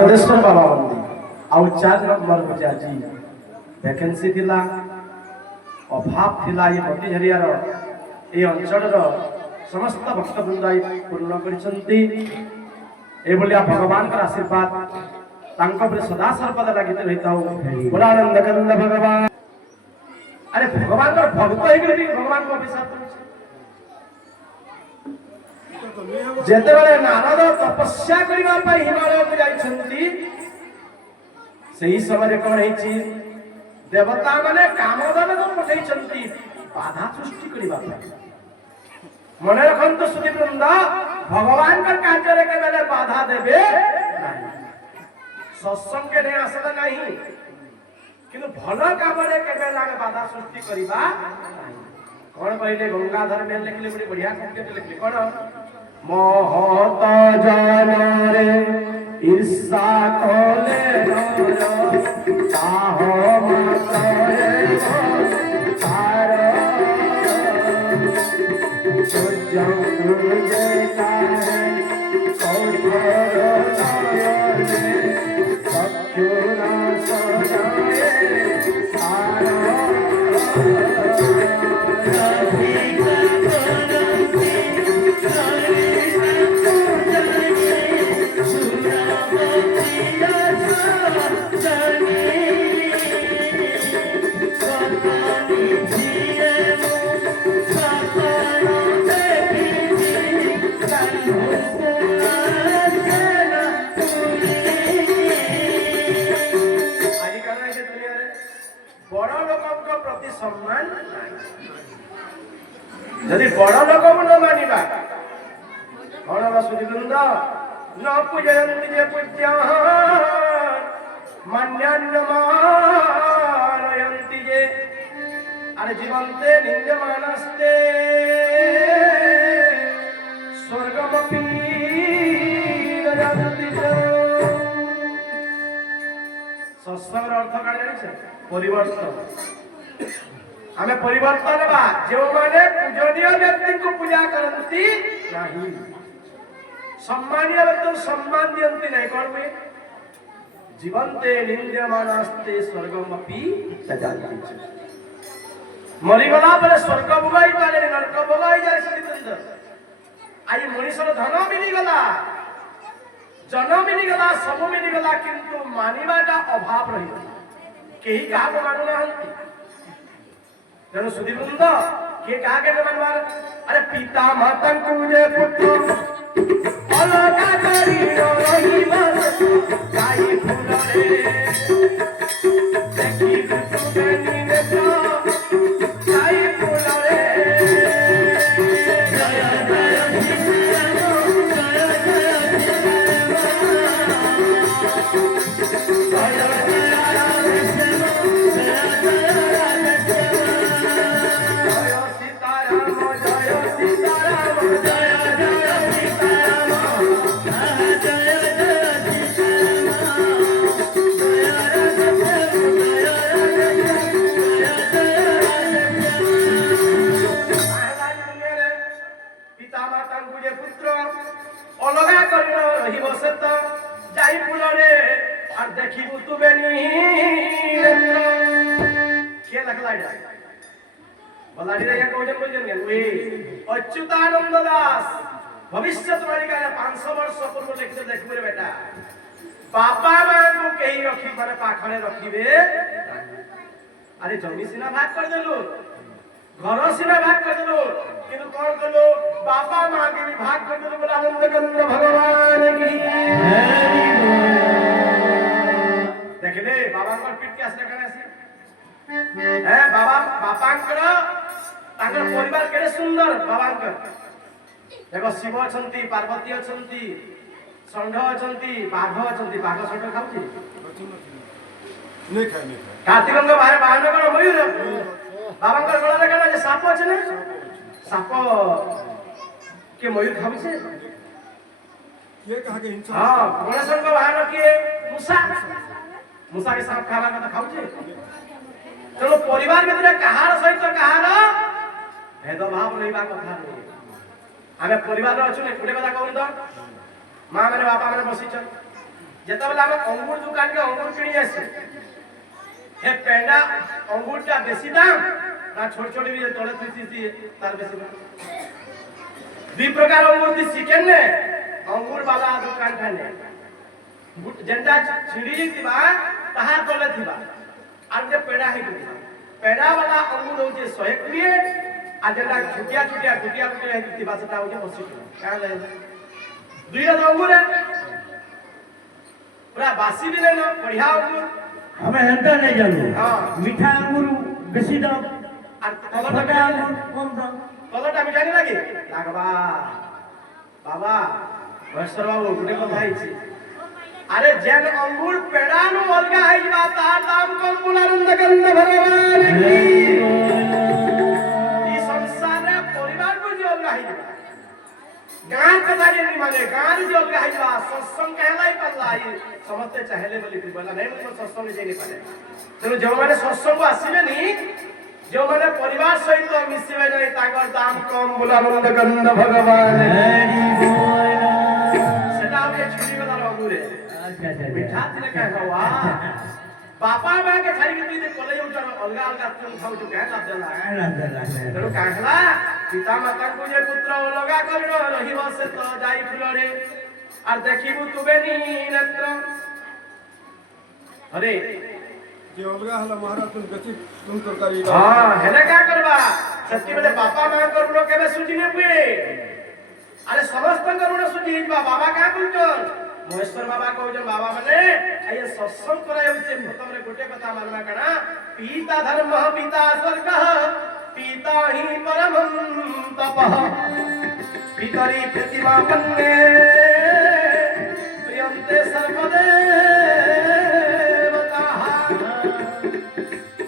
सिद्धेश्वर बाबा मंदिर आउ 4 नंबर बजे आज वैकेंसी थिला अभाव थिला ये बटीझरियार ए अंचल समस्त भक्तवृंद पूर्ण करिसंती ए बोलिया भगवान का आशीर्वाद तांको पर सदा सर्वदा लगित रहिताउ पुरानंद कंद भगवान अरे भगवान का भक्त हे गली भगवान को अभिशाप जेते बेले नारद तपस्या करिवा पई हिमालय को जाइछंती सेही समय कोन हेछि देवता माने कामधन को पठैछंती बाधा सृष्टि करिवा पई मने रखन तो सुधी वृंद भगवान का कार्य रे के बेले बाधा देबे नहीं सत्संग के ने आसला नहीं किंतु भल काम रे के बेले बाधा सृष्टि करिवा कोन पहिले गंगाधर में लिखले बड़ी बढ़िया कविता लिखले कोन मोहत जन रे ईर्षा कोले नर चाह मत रे तार सूर्य उदय का कौठर नयने चक्षुरा सजाए तार यदि बड़ लोक न मानिबा कौन वसुवृंद न पूजयन्ति जे पूज्या मान्यान्न मानयन्ति जे अरे जीवन्ते निन्द्यमानस्ते स्वर्गमपि गच्छन्ति सत्संगर अर्थ का जानिछे परिवर्तन हमें परिवर्तन बा जो माने पूजनीय व्यक्ति को पूजा करती नहीं सम्मानीय व्यक्ति को सम्मान दियंती नहीं करबे जीवन्ते निन्द्यमानस्ते स्वर्गमपि गच्छन्ति मरी गला पर स्वर्ग भोगाई पाले नरक भोगाई जाय सिद्धेश्वर आई मनुष्य धन मिली गला जन मिली गला सब मिली गला किंतु मानिबाटा अभाव रही केही काहा मानु नाहंती जनो सुधी वृंद के कहा के मनवार अरे पिता माता तुझे पुत्र अलगा करी रही बस गाई फूल रे देखी तू बेनी ने तो गाई फूल रे जय जय अच्युतानंद दास भविष्य तुम्हारी 500 वर्ष पूर्व लिखते देखबे बेटा बापा मां को कहीं रखी माने पाखरे रखिबे अरे जमी सिना भाग कर देलु घर सिना भाग कर देलु किंतु कोन करलो बापा मां के भी भाग कर देलु बोला आनंद कंद भगवान की देखले बाबा को पीठ के आसले करे है बाबा बापा कर ताकर परिवार केडे सुंदर बाबांकर देखो शिव अछंती पार्वती अछंती षंढ अछंती बाघ अछंती बाघ षंढ खाउची नहीं खाए कार्तिक रंग बाहर बाहर में करो मयूर बाबांकर गला रे कना जे साप अछि ने साप के मयूर खाउछे ये कहा के हिंसा हां गणेश को बाहर के मूसा के साप खाला का खाउछे चलो परिवार के तरे कहार सहित कहार भेदभाव रहिबा कथा नहीं आमे परिवार रे अछु ने कोडे कथा कहू तो मां माने बापा माने बसिछ যেতবেলে আমি অঙ্গুর দোকানকে অঙ্গুর কিনি আসি হে পেঁডা অঙ্গুরটা বেশি দাম না ছোট ছোট বি তলে তুই তার বেশি দাম দুই প্রকার অঙ্গুর দি চিকেন নে অঙ্গুর বালা দোকান ঠানে যেটা ছিড়ি যাইতিবা তাহা তলে থিবা আর যে পেঁডা ହେଇଥିବ পেঁডা বালা অঙ্গুর হচ্ছে 120 আর যেটা ছুটিয়া ছুটিয়া গুটিয়া গুটিয়া ହେଇଥିবা সেটা হচ্ছে 80 টাকা কাজ দুইটা অঙ্গুর पूरा बासी भी ले लो बढ़िया अंगूर हमें हेल्था नहीं जानू हाँ। मीठा अंगूर बेसी दाम और खट्टा अंगूर कम दाम कलरटा मिठा नहीं लगे लागबा बाबा वैश्वर बाबू गुटे কথা হইছে अरे जेन अंगूर पेड़ा नु अलगा हईबा तार दाम कम बुलानंद गंध भगवान की ई संसार रे परिवार को जो अलगा हईबा गान कथा जे माने गान जो अलगा हईबा सत्संग कहलाई पल्लाई समझते चाहेले बोली बोला नहीं मतलब सत्संग जे नहीं पाले तेणु जो माने सत्संग को आसीबे नी जो माने परिवार सहित मिसिबे नहीं ताकर दाम कम बुलानंद गंध भगवान सेटा के छुरी वाला अंगूर मिठा तिले का हवा बापा मां के खाली के तुई कोले उठर अलगा अलगा तुम खाऊ जो क्या लाभ देला तेणु काहला पिता माता को जे पुत्र अलगा करिनो रहिबो से तो जाई फुलरे আর দেখিবু তুবে নি নেত্র अरे जे अलगा हला महाराज तुम बेसी तुम तरकारी हां हेले का करबा सच्ची बेले बापा मां करुण केबे सुजी ने पुए अरे समस्त करुण सुजी हिजबा बाबा का कहउछन महेश्वर बाबा कहउछन बाबा माने आये सत्संग कराय होचे तमरे गोटे कथा मानना कना पिता धर्म पिता स्वर्ग पिता ही परमं तपः पितरी प्रतिमा पन्ने प्रियंते सर्वदेवता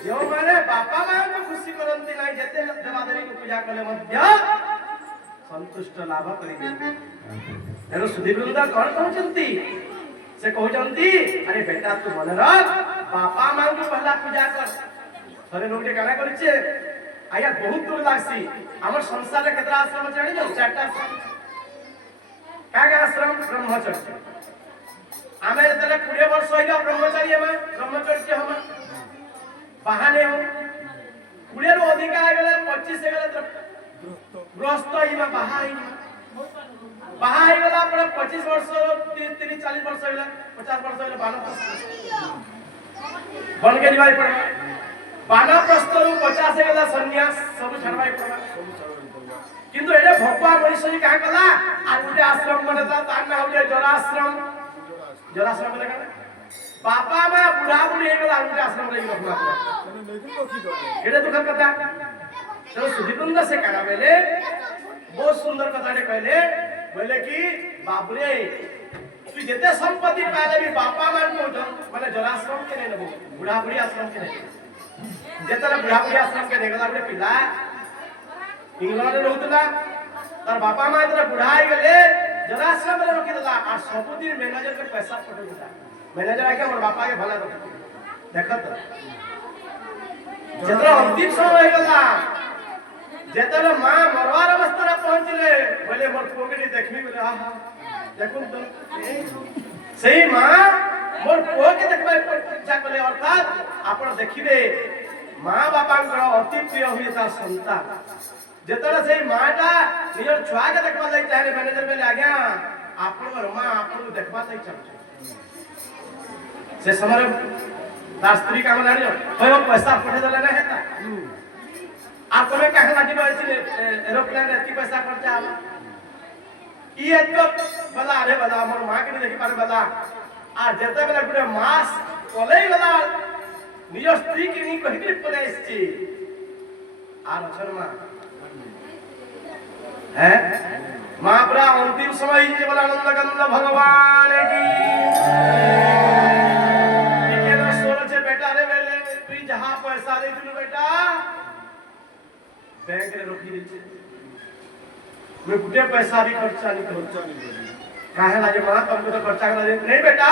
जो माने बापा मां को खुशी करंती नाही जते देवादेवी को पूजा कले मध्य संतुष्ट लाभ करिबे एरो सुधीवृंद कोन कहउचंती से कहउचंती अरे बेटा तू मन रख बापा मां को पहला पूजा कर थरे लोग जे गाना करिछे आया बहुत दूर लागसी हमर संसार रे केतरा आश्रम जानि जो चारटा कागे आश्रम ब्रह्मचर्य आमे जतले 20 वर्ष होइला ब्रह्मचारी हम ब्रह्मचर्य हम बहाने हो 20 रो अधिक आ गेले 25 गेले ग्रस्त हिमा बाहा ही गला पर 25 वर्ष 30 40 वर्ष होइला 50 वर्ष होइला बानप्रस्थ बन के दिवाई पड़े बानप्रस्थ रु 50 गेला सन्यास सब छड़वाई पड़े किंतु एडे भगवान मनीषी का कला आ उटे आश्रम बनता तार में होले जराश्रम बोले का बापा मां बुढ़ा बुढ़ी हे गला उटे आश्रम रे रखना पड़ा एडे दुखद कथा तो सुधीवृंद से करा बेले बहुत सुंदर कथा ने कहले बोले कि बाबरे तू जेते संपत्ति पाले भी बापा मां को माने जराश्रम के नहीं नबो बुढ़ा बुढ़ी आश्रम के नहीं जेतले बुढ़ा बुढ़ी आश्रम के देखला बड़े पिला इंग्लैंड रे रहतला तार बापा मां जरा बुढ़ा हो गले जराश्रम रे रखि दला आ सब दिन मैनेजर के पैसा पटे देता मैनेजर आके हमर बापा के भला देखत जेतरा अंतिम समय हो गला जेतले मां मरवार अवस्था रे पहुंचले बोले मोर पोगड़ी देखबी बोले आहा देखुन तो सही मां मोर पो के देखबा इच्छा करले अर्थात आपण देखिबे मां बापांकर अति प्रिय हुई ता संतान जेतले सही माटा नियर छुआ के देखबा जाई चाहे मैनेजर बोले आज्ञा आपण मां आपण देखबा जाई चाहे से समय तार स्त्री काम जानियो होय पैसा पठे देले ना हेता आप तुम्हें कहना कि भाई एरोप्लेन एती पैसा खर्चा आला ई एतो बला अरे बला हमर मां के देखि पारे बला आ जेते बेला गुडे मास कोलै बला निज स्त्री के नी कहि के पले छी आर अछर मां है मां पूरा अंतिम समय जे बला आनंद गंध भगवान की के न सोचे बेटा रे बेले तू जहां पैसा दे दिलु बेटा बैंक रे रोकी देछे मैं गुटे पैसा भी खर्चा नहीं काहे लागे मां तुमको तो खर्चा कर दे नहीं बेटा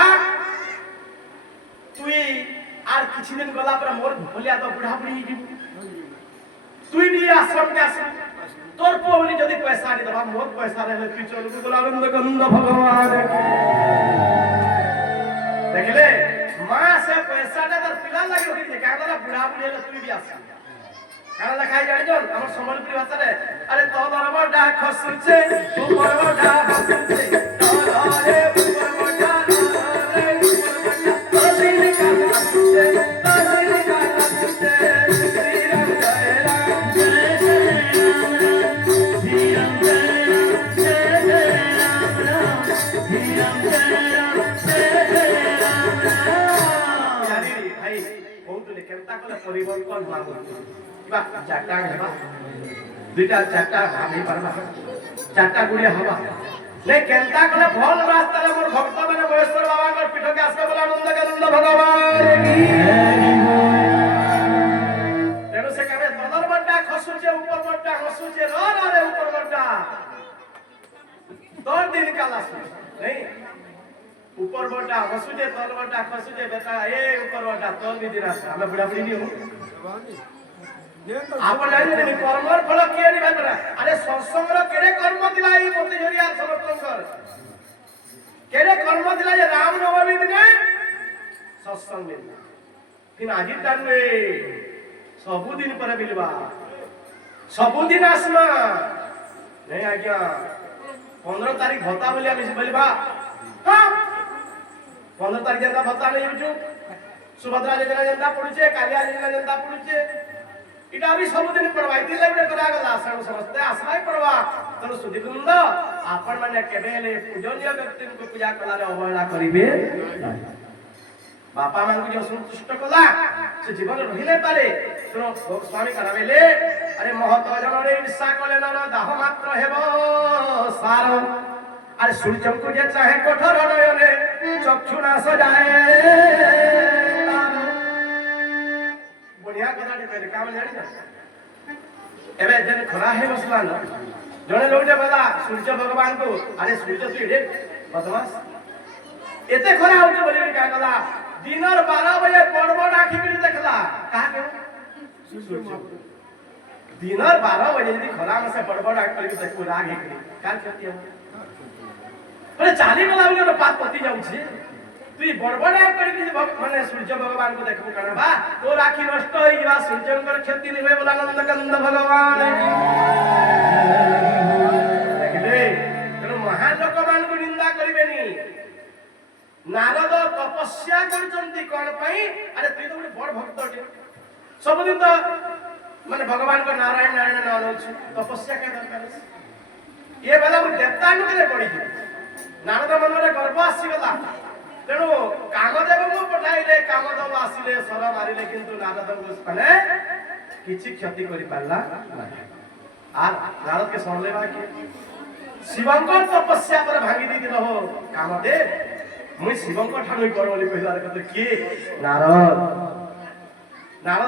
तू आर किछि दिन गला पर मोर भलिया तो बुढ़ा बुढ़ी जी तू भी आश्रम के आश्रम तोर पोवनी जदी पैसा नहीं दबा मोर पैसा रहले तू चल गुलाबंद गंध भगवान देखले मां से पैसा टा तर पिला लागि होती जे का गला बुढ़ा बुढ़े ल तू भी आसी काला लखाई जानि जन हमर सम्बलपुरी भाषा रे अरे तो बरबर डा खसुचे तू बरबर डा हसुचे तो रे बरबर डा रे बरबर डा तसिन का हसुचे तसिन का हसुचे श्री राम जय राम जय जय राम राम श्री राम जय जय राम जय जय राम जानी भाई बहुत ले केनता कले परिवर्तन लागो बा चाटा हेबा दुटा चाटा हामी परबा चाटा गुड़िया हवा ले केनता कले भल रास्ता रे मोर भक्त माने महेश्वर बाबा कर पीठ के आसके बोला आनंद भगवान की तेनु से कहे तलर बड्डा खसुचे ऊपर बड्डा हसुचे रे ऊपर बड्डा दो दिन का लासु नहीं ऊपर बड्डा हसुचे तल बड्डा खसुचे बेटा ए ऊपर बड्डा तल भी दिरा हमें बुढ़ा बुढ़ी नहीं हो आपण जानि कर्मर फल किए नि बेटा अरे सत्संग रो केडे कर्म दिला ई मोती झरिया समर्थनकर केडे कर्म दिला जे राम नवमी दिने सत्संग में फिर आज टाइम में सबु दिन पर मिलबा सबु दिन आसमा नहीं आज्ञा 15 तारीख भत्ता बोलिया मिस बोलबा हां 15 तारीख जनता भत्ता नहीं होजु सुभद्रा योजना जनता पडुचे कालिया योजना जनता पडुचे इटा भी सब दिन पड़वा इति लाइब्रेरी करा गला सब समझते आसनाय पड़वा तनु सुधिकुंद आपण माने केबेले पूजनीय व्यक्ति को पूजा कला रे अवहेला करिवे बापा मान को जो संतुष्ट कला से जीवन रहिले पारे तनु स्वामी करावेले अरे महत जन रे ईर्षा कले न दाह मात्र हेबो सार अरे सूर्य को जे चाहे कठोर नयने चक्षु ना सजाए बढ़िया कथा कहले काम जानि ना एबे जन खरा है बसला न जने लोग जे बला सूर्य भगवान को अरे सूर्य तू रे बदमाश एते खरा होते बोले का कला दिन और 12 बजे बड़ आखी बिल देखला कहा के सूर्य दिन और 12 बजे यदि खरा में से बड़ आखी करके देखो राग है का कहती है अरे चाली वाला बोले पात पति जाऊ छी तू बड़ आखी करके माने सूर्य भगवान को देखबो करना बा तो राखी नष्ट होई बा सूर्यंकर क्षति नहीं होय बोला आनंद कंद भगवान देखले तेनु महान लोक मान को निंदा करिबेनी नारद तपस्या करचंती कोन पई अरे तू तो बड़ भक्त अटे सब दिन तो माने भगवान को नारायण नारायण नाम लो तपस्या के दरकार ये वाला मु देवता नुके पड़ी नारद मन रे गर्व आसी गला तेणु कामदेव को पठाइले कामदेव आसिले सर मारिले किंतु नारद को माने किछि क्षति करि पारला आ नारद के सुनले बा के शिवंकर तपस्या पर भांगी दी दिलो हो कामदेव मुई शिवंकर ठानु कर बोली कहला के के नारद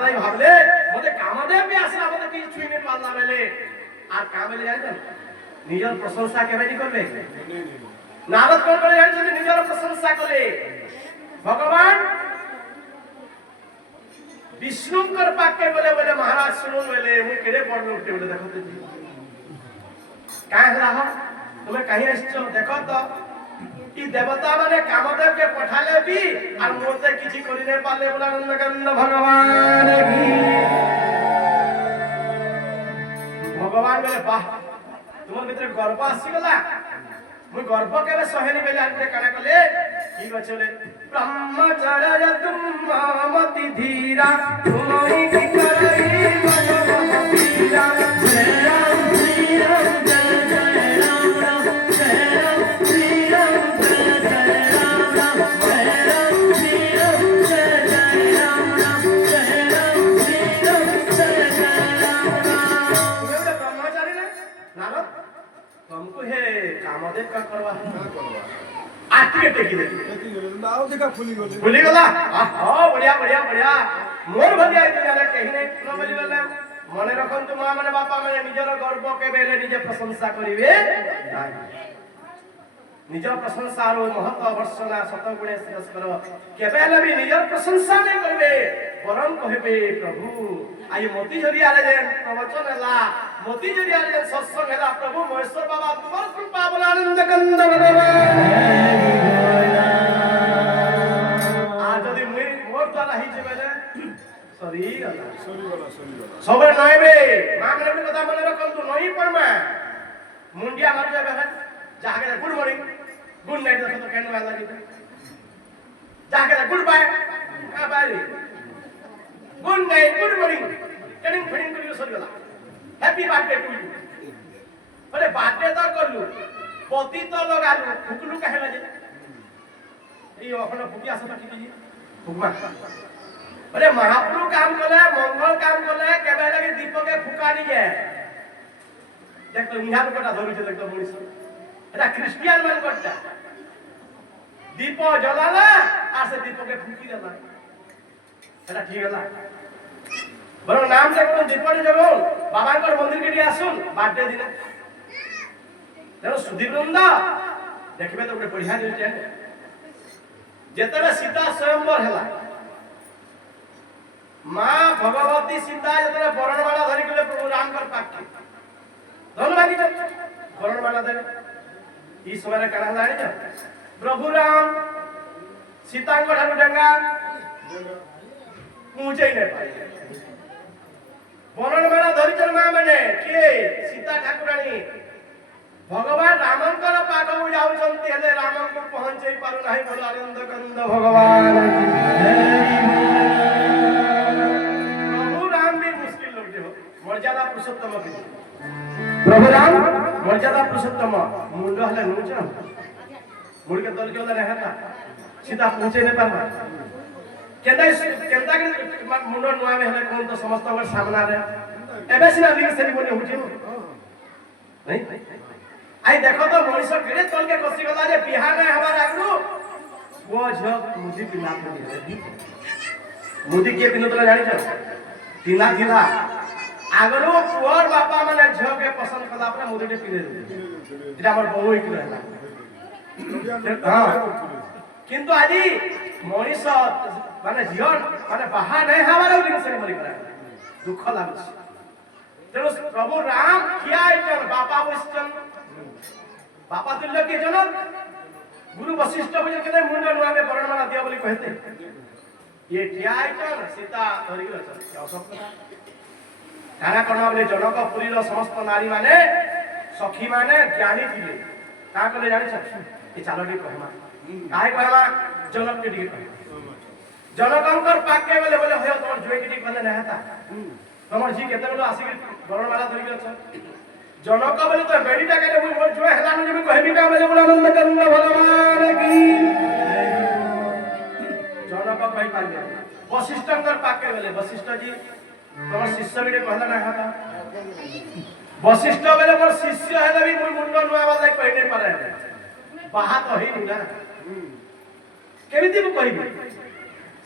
आई भाबले मते कामदेव भी आसला मते कि छुइने पारला बेले आ कामले जाय निजर प्रशंसा केबे नि करबे नारद कोन करे जानि निजर प्रशंसा करे भगवान विष्णुकर पाके बोले बोले महाराज सुनो बोले मु केरे पढ़ उठे बोले देखो का हला हो तुम्हें कहीं आछो देखो तो ई देवता माने कामदेव के पठाले भी और मोते किछि करि नै पाले बोला आनंद भगवान की भगवान बोले वाह तुमर भीतर गर्व आसी गला मु गर्व केबे सहेनी बेले आनते काना कले की बचले ब्रह्मचर्य तुम मति धीरा तुमई की करई मनोधीरा जय राम श्री राम जय जय राम राम जय राम श्री राम जय जय राम राम जय राम श्री राम जय जय राम राम जय राम श्री राम जय जय राम राम ब्रह्मचारी ने नारद तुमको हे कामदेव का करवा आके टेकी दे नाव देखा फुली गला हां बढ़िया बढ़िया बढ़िया मोर भलिया दुनिया रे कहीं नहीं न बोली गला मने रखन तुम माने बापा माने निजर गर्व के बेले निजे प्रशंसा करिवे निजर प्रशंसा रो महत्व वर्षना सत गुणे श्रेष्ठर केबेले भी निजर प्रशंसा नहीं करबे बरम कहबे प्रभु आई मोती झरिया रे जे प्रवचन हला मोती झरिया रे सत्संग हला प्रभु महेश्वर बाबा तुमर कृपा बोला आनंद कंद भगवान ତ ରହିଛି ବେଲେ ସରିଗଲା ସରିଗଲା ସବୁବେଳେ ନଇବେ ମା ମାନେ ଗୋଟେ କଥା ମନେ ରଖନ୍ତୁ ନଇ ପରମା ମୁଣ୍ଡିଆ ମାରି ଯାବେ ଯାହାକେ ଗୁଡ୍ ମର୍ଣ୍ଣିଂ ଗୁଡ୍ ନାଇଟ୍ ଦେଖ ତ କେନ ବାଲା କି ଯାହାକେ ଗୁଡ୍ ବାଏ କା bye good night good morning କେନିଂ ଫିଡିଂ କରି ସରିଗଲା ହ୍ୟାପି ବାର୍ଥଡେ ଟୁ ୟୁ ବୋଲେ ବାର୍ଥଡେ ତ କଲୁ ପତି ତ ଲଗାଲୁ ଫୁକଲୁ କାहे লাগে এই অখনা ফুকি আছে তো কি ফুকমা अरे महाप्रभु काम कले मंगल काम कले केबे लगे दीपके फुकानी है देख तो निहार कोटा धरि छै देख तो मनीष एटा क्रिश्चियन मान कोटा दीप जलाला आ से दीपके फुकी देला एटा ठीक होला बरो नाम से कोन दीपने जगो बाबा कर मंदिर के लिए आसुन बर्थडे दिन तेरो सुधीर वृंदा देखबे तो बड़े बढ़िया न्यूज है जेतले सीता स्वयंवर हला मां भगवती सीता जतरे बरणमाला धरि गेले प्रभु राम कर पाके धन मागी बरणमाला धरि ई समय काना लाणी जा प्रभु राम सीता को ठानु डंगा पहुंचे नै पाए बरणमाला धरि चल मां माने के सीता ठाकुरानी भगवान रामंकर पाखु जाउ चलती हेले राम को पहुंचे पारु नाही बोल आनंद कंद भगवान मर्यादा पुरुषोत्तम प्रभु राम मर्यादा पुरुषोत्तम मुंड हले नुच मुड़ के दल के वाला रहता सीधा पहुंचे नहीं पारबा केंता के मुंड नुआ में हले कोन तो समस्त हमर सामना रे एबे सिना रिंग सेरेमनी होची नहीं आई देखो तो मनीष केड़े तल के कसी गला जे बिहार में हमार आगु वो झ मुदी पिला मुदी के दिन तो जानि छ तिला तिला आगरो पुअर बापा माने झ के पसंद कला अपने मुदे पिले एटा हमर बहु एक रहला हां किंतु आजी मनीष माने जीवन माने बाहा नहीं हमारा दिन से मरी करा दुख लागछ तेरो प्रभु राम किया आइचन बापा वैष्णव बापा तुल्य के जनक गुरु वशिष्ठ बजे के मुंड नुआ में बरणमाला दिया बोली कहते ये किया आइचन सीता धरि गेल असत्य तारा कोन बोले जनक पुरी रो समस्त नारी माने सखी माने ज्ञानी थिले का कहले जानि छ ए चालो डी कहमा काहे कहमा जनक के डी कहमा जनकंकर पाके बोले बोले होय तोर जोई के डी कहले ना हता तमर जी केते बोले आसी बरणमाला धरि गेल छ जनक बोले तो बेडीटा के मोर जोई हला न जे कहबी का बोले आनंद करना भगवान की जनक कहि पाले वशिष्ठकर पाके बोले वशिष्ठ जी तोर शिष्य भी कहला ना हता वशिष्ठ बोले मोर शिष्य हेले भी मोर मुंड नुआ वाला कहि नै पारे बाहा तो ही ना केमिति मु कहिबी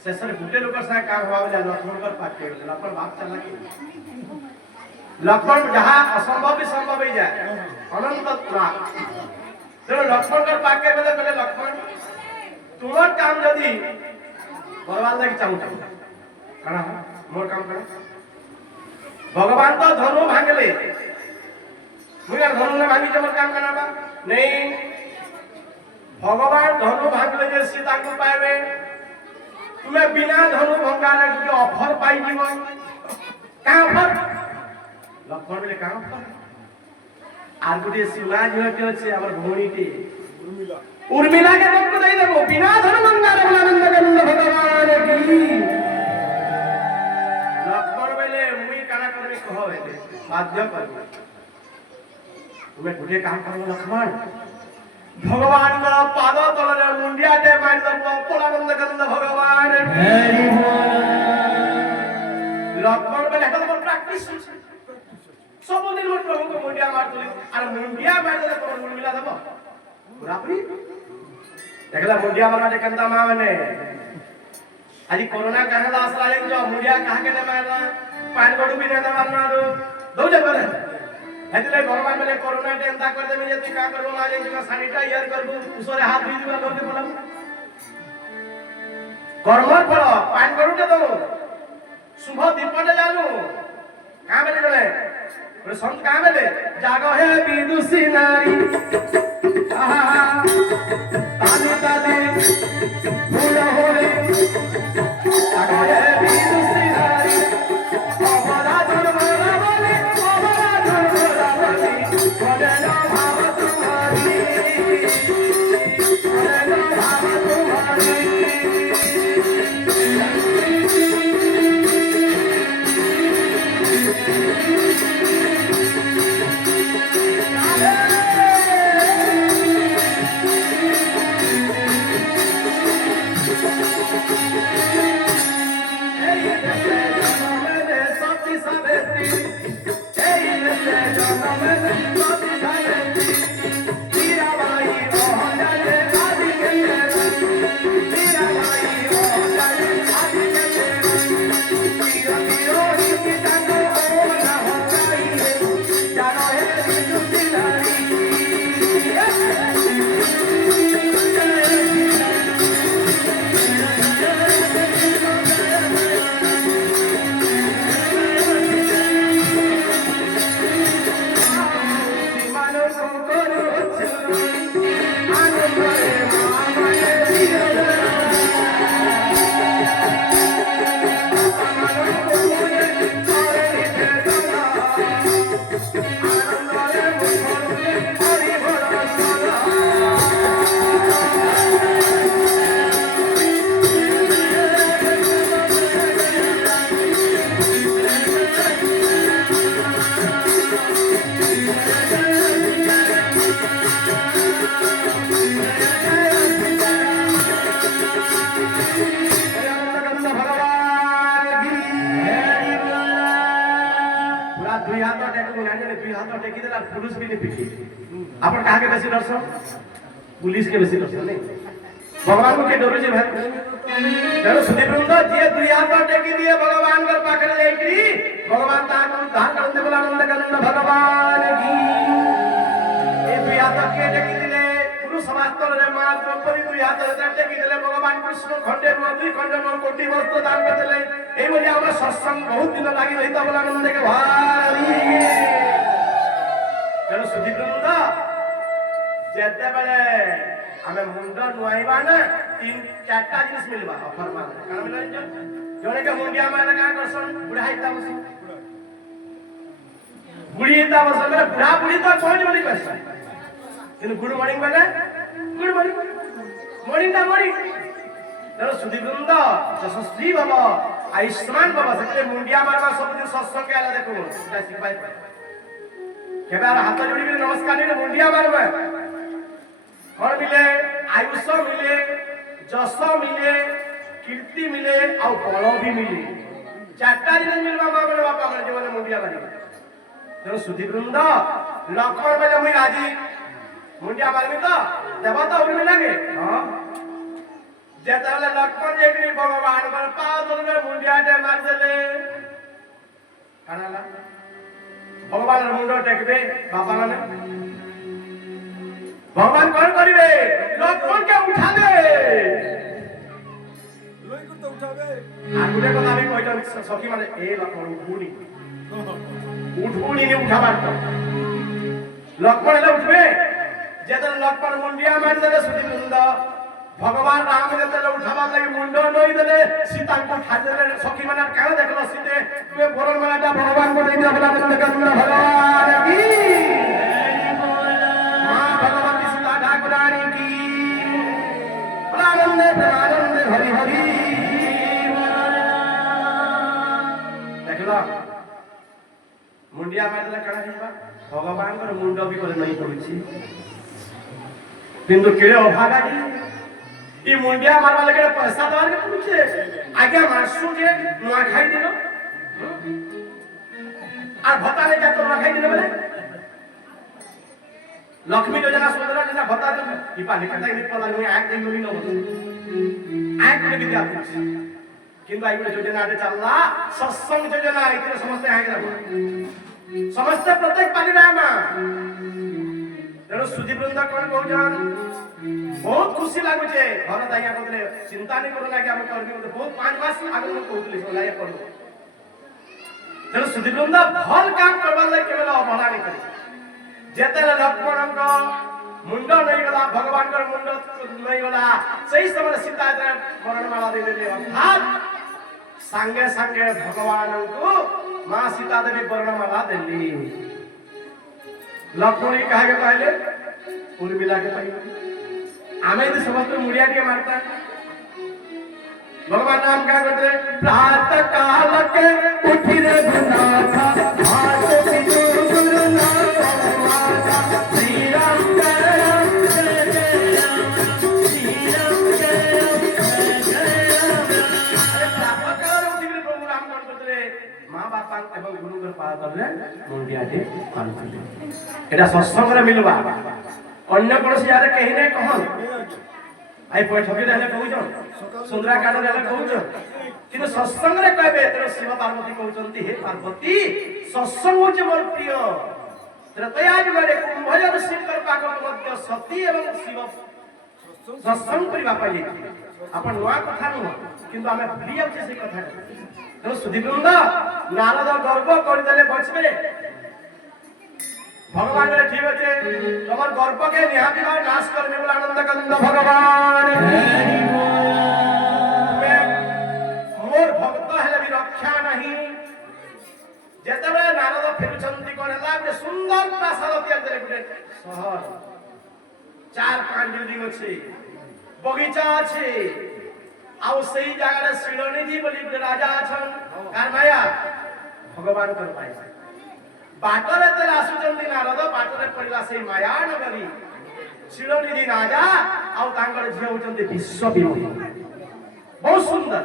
शेषर गुटे लोक सा का होवा बोले लक्ष्मण कर पाके लक्ष्मण बाप चला के लक्ष्मण जहां असंभव भी संभव हो जाए अनंत प्राण तेरे लक्ष्मण कर पाके बोले बोले लक्ष्मण तुमर काम जदी बर्बाद लग चाहू कना मोर काम करा भगवान तो धनु भांगले मुया धनु न भांगी जमर काम करना नहीं भगवान धनु भांगले जे सीता को पाएबे तुम्हें बिना धनु भंगाले जो ऑफर पाई जीव का ऑफर लक्ष्मण बोले का ऑफर आर गुटे सुना जो के अछि हमर भौणी के उर्मिला के को दई देबो बिना धनु भंगाले आनंद करन भगवान की बाध्य कर तुम्हें गुटे काम करो लक्ष्मण भगवान का पाद तले मुंडिया दे मार दबो पुरानंद करन भगवान हरि बोल लक्ष्मण बोले हकल पर प्रैक्टिस सब दिन मोर प्रभु को मुंडिया मार तुली और मुंडिया मार दे तो मुंडिया दबो पूरापुरी देखला मुंडिया मारना दे कंदा मा माने आज कोरोना कहे दास लाइन जो मुंडिया कहा के न मारना पान गडू भी न मारना दो जब बोले हेतले भगवान बोले कोरोना टे एंता कर दे जे तू का करबो ना जे जगह सैनिटाइजर करबो उसरे हाथ धोई दिबा लोग के बोलम कर्म फल पान गडू के दो शुभ दीपटे जालू का बोले बोले संत का बोले जागो हे विदुषी नारी आहा ताले ताले फूल होले पुलिस भी नहीं पिटी अपन कहा के बेसी डरस पुलिस के बेसी डरस नहीं भगवान के डर जे भाई तेरो सुदीप वृंद जे दुई हाथ टेकी दिए भगवान कर पाखरे जाईकरी भगवान ताको धान करन बोला आनंद भगवान की ए दुई हाथ के टेकी दिले पुरु समाज रे मां द्रौपदी दुई हाथ टेकी दिले भगवान कृष्ण खंडे दुई खंडे कोटि वस्त्र दान करले एई बोली हमरा सत्संग बहुत दिन लागि रहिता बोला आनंद के भारी तेणु सुदीप वृंद जेते बेले आमे मुंड नुआइबा ना तीन चारटा जिनिस मिलबा ऑफर मा कान मिलन जोने के मुंडिया माने का करसन बुढ़ाईता बस बुढ़ीता बस मेरे बुढ़ा बुढ़ी तो कोई नहीं कहसन किंतु गुड मॉर्निंग माने गुड मॉर्निंग मॉर्निंग ना मॉर्निंग तेणु सुदीप वृंद यशस्वी बाबा आयुष्मान बाबा से मुंडिया मारबा सब दिन सत्संग के आला देखो जा सिपाही केबे हाथ जोड़ी के नमस्कार नहीं मुंडिया मारबे और मिले आयुष मिले जस मिले कीर्ति मिले और बल भी मिले चारटा दिन मिलबा मां बड़े बापा कर जीवन मुंडिया मारी तेणु सुदीप वृंद लक्ष्मण बेले मुई राजी मुंडिया मारबी तो देव तो उर्मी लागे हां जेतले लक्ष्मण जेकरी भगवान पर पाव धरबे मुंडिया दे मार देले कानाला भगवान मुंड टेकबे बापा माने भगवान कौन करिवे लक्ष्मण के उठा दे लोई को तो उठावे आ गुटे কথা আমি কইতাম সখী মানে এ লক্ষ্মণ উঠুনি উঠুনি নি উঠাবার তো লক্ষ্মণ এলে উঠবে যেতে লক্ষ্মণ মুন্ডিয়া মার দেলে সুদীপ বৃন্দ ভগবান রাম যেতে উঠাবার লাগি মুন্ড নই দেলে সীতাଙ୍କୁ ঠাই দেলে সখী মানে কেন দেখলো সীতে তুই বরণ মালাটা ভগবান করে দিতে বলা বলে কান্দা ভগবান কি মা ভগবতী সীতা ঠাকুরানী কি আনন্দে আনন্দে হরি হরি देखला मुंडिया मारले कणा हिबा भगवान कर मुंड भी करे नहीं पड़ुची किंतु केळे अभागा दी ई मुंडिया मारवा लगे पैसा दवार के पड़ुचे आगे मासु जे नुआ खाई दिनो आ भता ले जा तो नुआ खाई दिनो बोले लक्ष्मी योजना सुंदर जना भता दे ई पानी कटा इन पला नुई आक दिन नुई न आक को विद्या किंतु आई योजना आटे चलला सत्संग योजना इतने समस्त आगे रहो समस्त प्रत्येक पानी रामा तेणु सुदीप वृंद कौन कहउछन बहुत खुशी लागु छे घर दाइया कहले चिंता नहीं करो ना कि हम करबी बहुत 5 मास आगे में कहउतली सोलाया करू तेणु सुदीप वृंद भल काम करबा ले केवल अवहेला नहीं करी जेते लक्ष्मण को मुंड नहीं गला भगवान कर मुंड नहीं गला सही समय सीता मरण माला दे देले अर्थात संगे संगे भगवान को मां सीता देवी वर्णमाला देली लक्ष्मण कहा के कहले उर्मिला के पहिले आमे तो समस्त मुड़िया के मारता भगवान नाम क्या करते प्रात काल के उठी रे गुनाथा हाथ पिछु गुरुनाथ माता श्री राम जय राम जय जय राम श्री राम जय राम जय जय राम ମା ବାପା ଏବଂ ଗୁରୁଙ୍କର ପାଦରେ ମୁଣ୍ଡିଆଟି ମାରୁଥିଲେ। ଏଟା ସତ୍ସଙ୍ଗରେ ମିଳିବା, ଅନ୍ୟ କୌଣସି ଜାଗାରେ କେହି ନାହିଁ କହନ୍। ଆଇ ବୈଠକରେ ହେଲେ କହୁଛନ୍, ସୁନ୍ଦରାକାଣ୍ଡରେ ହେଲେ କହୁଛନ୍, କିନ୍ତୁ ସତ୍ସଙ୍ଗରେ କହିବେ। ତେଣୁ ଶିବ ପାର୍ବତୀ କହୁଛନ୍ତି, ହେ ପାର୍ବତୀ ସତ୍ସଙ୍ଗ ହଉଛି ମୋର ପ୍ରିୟ। ତ୍ରେତୟା ଯୁଗରେ କୁମ୍ଭଜ ଋଷିଙ୍କର ପାଖକୁ ମଧ୍ୟ ସତୀ ଏବଂ ଶିବ ସତ୍ସଙ୍ଗ କରିବା ପାଇଁ ଆପଣ ନୂଆ କଥା ନୁହଁ, କିନ୍ତୁ ଆମେ ଭୁଲି ଯାଉଛେ ସେ କଥା। ତେଣୁ ସୁଧୀବୃନ୍ଦ ନାରଦ ଗର୍ବ କରିଦେଲେ ବଞ୍ଚବେ। ভগবান ঠিক আছে, তোমার গর্বকে নিহাতি ভাবে নাশ করবে বলে আনন্দ কান্দ ভগবান। মোর ভক্ত হেলে বি রক্ষা নাহি। যেতবে নারদ ফেরুছন্তি কোন হেলা গোটে সুন্দর প্রাসাদ তিଆରି করে গোটে সহর, 4-5 বিল্ডিং আছে, বগিচা আছে, ଆଉ ସେଇ ଜାଗାରେ ଶିଳନିଧି ବୋଲି ଗୋଟେ ରାଜା ଅଛନ୍। କାর ମାୟା? ଭଗବାନଙ୍କର ମାୟା। ବାଟରେ ତେଲେ ଆସୁଛନ୍ତି ନାରଦ, ବାଟରେ ପଡ଼ିଲା ସେଇ ମାୟା ନଗରୀ ଶିଳନିଧି ରାଜା ଆଉ ତାଙ୍କର ଝିଅ ହଉଛନ୍ତି ବିଶ୍ୱବିଭୂତି। ବହୁତ ସୁନ୍ଦର।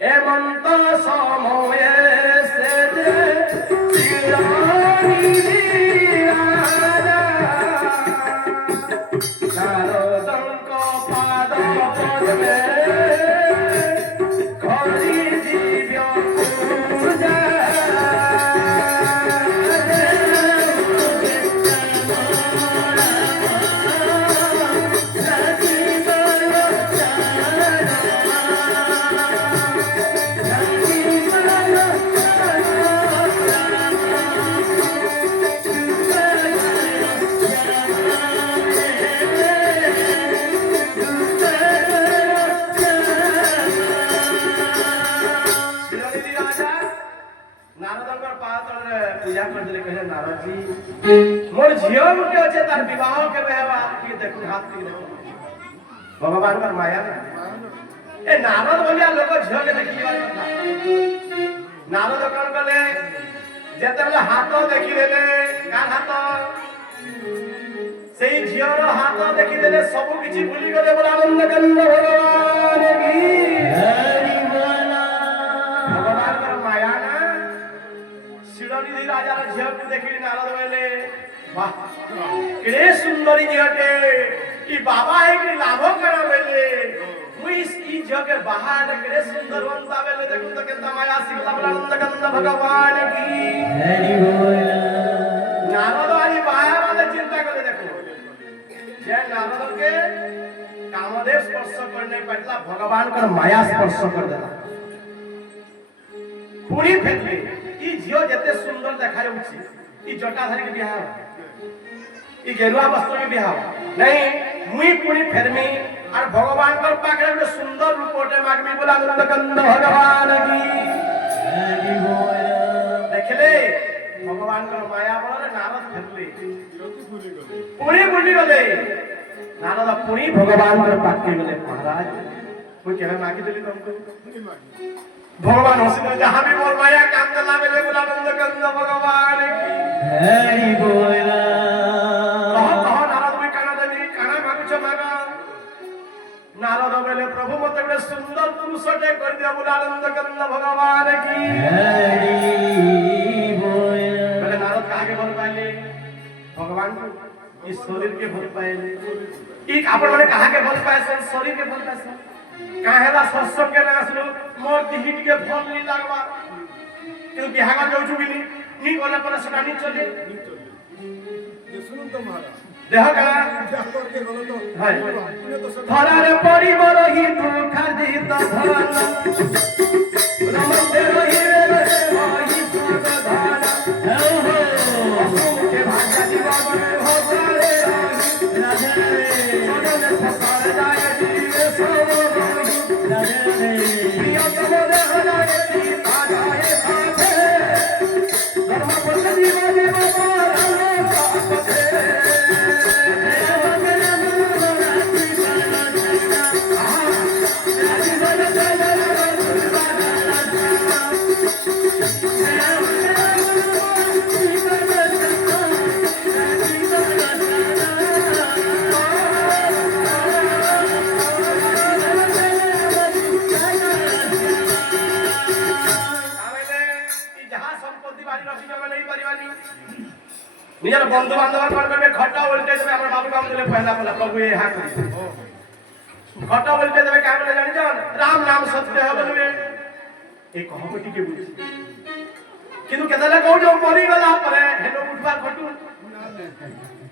ଏମନ୍ତ ସମୟରେ ସେ ଶିଳନିଧି ରାଜା ନାରଦଙ୍କ ପାଦ ପଦ୍ମେ କରି ଦିବ୍ୟ ପୂଜା। मोर झियो गुटे अच्छे तार विवाह के हेबा कि देखु हाथ के देखु भगवान का माया। ए नारद बोलिया लोक झियो के देखिबार କଥା। नारद कौन कले जेतेले हाथ देखि देले, कान हाथ सेई झियोर हाथ देखि देले, सब किछि भूली गले बोल आनंद कंद भगवान की हरि बोला। भगवान का माया ना शिळनिधि राजा झियो के देखि नारद बोले, वाह केड़े सुंदरी झियोटे, ई बाबा है कि लाभ करा बेले मुई ई झियो के बाहर केड़े सुंदर बनता बेले। देखो तो केता माया शिवला आनंद कंद भगवान की हरि बोला। नारद आई बाया वाले चिंता करे। देखो जे नारद के कामदेव स्पर्श करने पड़ला, भगवान का माया स्पर्श कर देला। पुणी फेंकले ई झियो जते सुंदर देखा जाउछि, ई जटाधारी के बियाह, ई गेरुआ वस्त्र के बियाह नहीं, मुई पुणी फेरमी और भगवान कर पाखरे ଗୋଟେ सुंदर रूपटे मागमी बोला आनंद कंद भगवान की हरि बोला। देखले भगवान कर माया बଳରେ नारद फेरले, पुणी बुली गले। नारद पुणी भगवान कर पाखे गले, महाराज मुई केबे मागी देली तुमको? भगवान हसिले, जहां भी मोर माया काम करला बेले बोला आनंद कंद भगवान की हरि बोला। कह नारद मुई काना देली, काना मागुछ मागा। नारद बेले प्रभु मते ଗୋଟେ सुंदर पुरुषटे कर दिया बोला आनंद कंद भगवान की हरि बोला। बेले नारद काहे भल पाइले? भगवान को ई शरीर के भल पाइले। ई आपण माने काहे के भल पाइसे? शरीर के भल पाइसे। काहेला सत्संग के ना सुनो मोर दिहिट के फल नी लागबा, तू बिहागा जाउ छु बिनी नी कोला पर सटा नी चले। ये सुनो तो महाराज देह का के गलो तो हाय ये तो सब धरारे पड़ी बरही दुख दी त धन रमते रही रे भाई सुख धन हे हो के भाग्य जीवन हो सारे राजा रे सदन ससार जाय जीवे सब राजा रे प्रिय तम देह जाय सीता जाय साथे धर्म पद जीवन बाबा साथे निजर बंधु बांधव कौन करबे खटा उल्टे देबे हमर बाबू काम देले पहला पहला प्रभु ये हा करी खटा उल्टे देबे काम ले जानि जान राम नाम सत्य है बोलबे ए कहबो टिके बुझी किनु केदाला कहू जो मरी गला परे हेलो उठबार खटू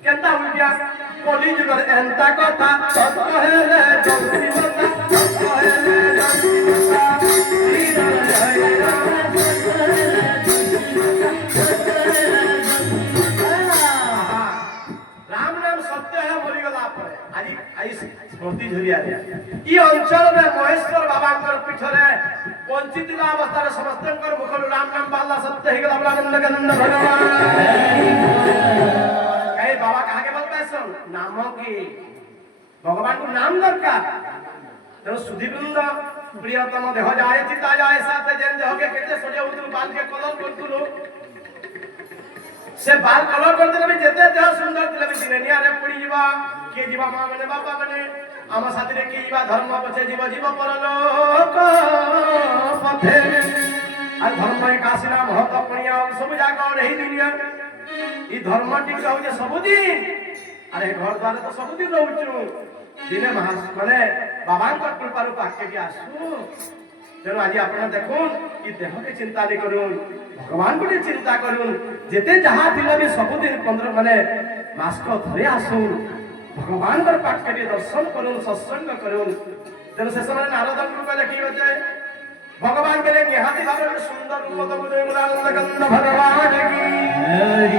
केनता उठिया कोली जुगर एंता कथा सत्य है रे जल्दी बता सत्य है रे जल्दी बता श्री राम जय राम राम नाम सत्य है मरी गला परे আজি आई स्मृति झरिया ई अंचल में महेश्वर बाबांकर पीठरे वंचित अवस्था समस्तंकर मुखर राम नाम बाला सत्य हे गला आनंद गंध भगवान कहे बाबा कहा के बोलता है सुन नाम की भगवान को नाम दरकार तेणु सुधीवृंद प्रियतम देह जाए चिता जाए साथ जेन देह के केते सजे उतु बाल के कलर करतुलो से बाल कलर करते भी जेते देह सुंदर दिले भी दिने निया रे पड़ी जीवा के जीवा मां बने बाबा बने आम साथी रे की जीवा धर्म पछे जीव जीव परलोक पथे आ धर्म काशीना महत पुण्य सब जागा रही दुनिया ई धर्म टिक हो जे सबुदिन अरे घर द्वार तो सबुदिन रहउछु दिने माने बाबांकर कृपा रूप आके के आसु तेणु आज आप देखुन कि देह के चिंता नहीं करूँ भगवान को चिंता करूँ जिते जहाँ दिल भी सबुदिन 15 माने मास्क धरे आसुन भगवान पाठ के दर्शन करूँ सत्संग करूँ तेणु से समय नारद कहले कि होचे भगवान के निहाती भाव सुंदर रूप भगवान की